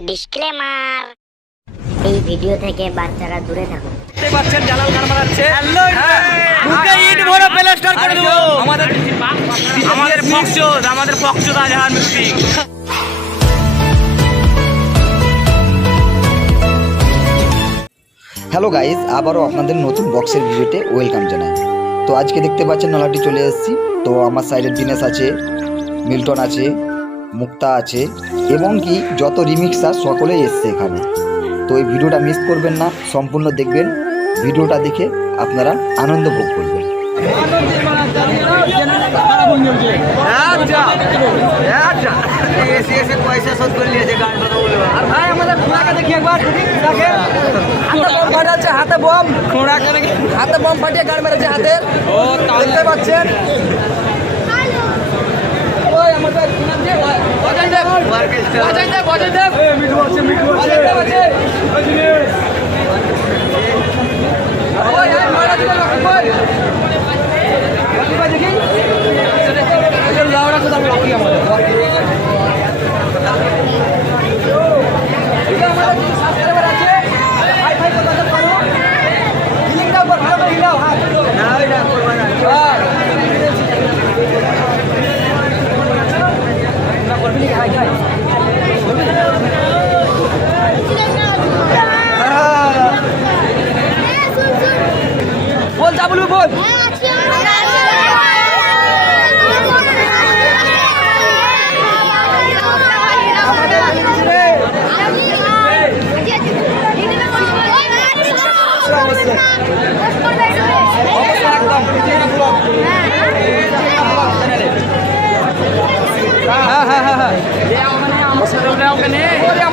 Disclaimer. এই video থেকে বাচ্চারা দূরে থাকুন। দেখতে পাচ্ছেন জালাল গান মারাচ্ছে হ্যাঁ, বুকে ইট ভরা প্লাস্টার করে দেবো। আমাদের আমাদের পক্ষচোদ আমাদের পক্ষচোদ আজহার মিস্ত্রি হ্যালো গাইজ আবারও আপনাদের নতুন বক্সের ভিডিওতে ওয়েলকাম জানাই। তো আজকে দেখতে পাচ্ছেন নলাটি চলে এসেছি। তো আমার সাইডের দিনেশ আছে মিল্টন আছে মুক্তা আছে এবং কি যত রিমিক্সার সকলেই এসছে এখানে। তো এই ভিডিওটা মিস করবেন না সম্পূর্ণ দেখবেন। ভিডিওটা দেখে আপনারা আনন্দ ভোগ করবেন। আর ভাই আমাদের খোঁড়াকে দেখি একবার দেখি খোঁড়াকে হাতে বম হাতে বম খোঁড়াকে হাতে বম ফাটিয়ে গান মেরেছে হাতের দেখতে পাচ্ছেন ওই আমাদের কি নাম যে? অজয় দেব। অজয় দেব, অজয় দেব। অজয় দেব আছে। ওই, ওই, মারা দিল না, ওই। বাকি ভাই দেখি। এই লাউড়া কোথায় বাকি আমাদের? ঠিক আছে, আমাদের কিছু subscriber আছে। হাই ফাই করতে হবে, করো। হিলিংটা উপর ভালো করে হিলাও, হাত। হ্যাঁ। না, করবি নাকি? High, high. বল যা বলবি বল হ্যাঁ হ্যাঁ হ্যাঁ হ্যাঁ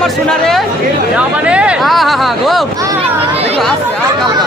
আমার সোনা রে হ্যাঁ হ্যাঁ হ্যাঁ গো। দেখো আসছে আর কালকা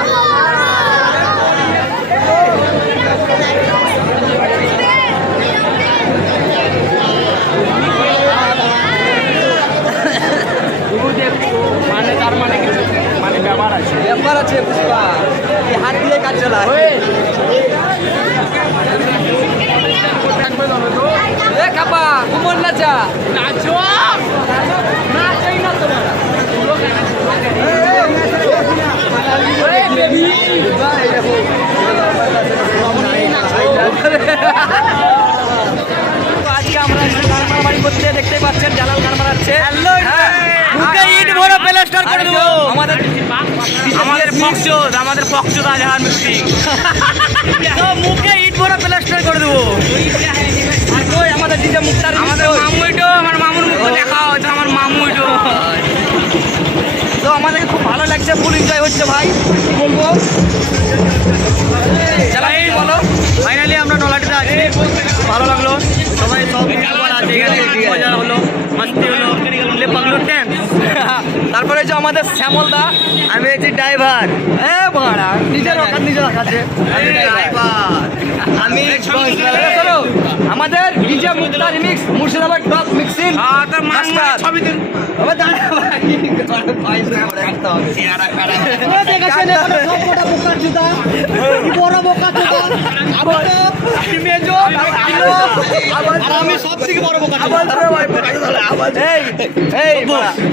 বুকে ইট ভরা প্লাস্টার করে দেবো। আমাদের আমাদের পক্ষচোদ আমাদের পক্ষচোদ আজহার মিস্ত্রি তো মুখে ইট ভরা প্লাস্টার করে দেবো। আমাদের ডিজে মুক্তার আমাদের মামুইটো আমার মামুর মুখ দেখা হচ্ছে আমার মামুইটো। তো আমাদেরকে খুব ভালো লাগছে ফুল এনজয় হচ্ছে ভাই। বলব বলো। তারপরে যে আমাদের শ্যামলদা আমি হচ্ছি ড্রাইভার। হ্যাঁ ভাড়া নিজের নিজের কাছে আমি আমি আমাদের DJ mix Murshidabad top mixing master. ছবি দিন জুতা জুতা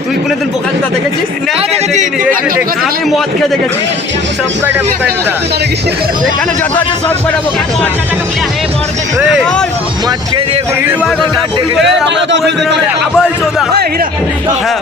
তুই কোনোদিন বোকার জুতা দেখেছিস না আমি মদ খেয়ে দেখেছি সব কয়টা বোকাই দিতা এখানে যত আছে সব জুতা মাছ খেয়ে দিয়ে আবার চোদা হ্যাঁ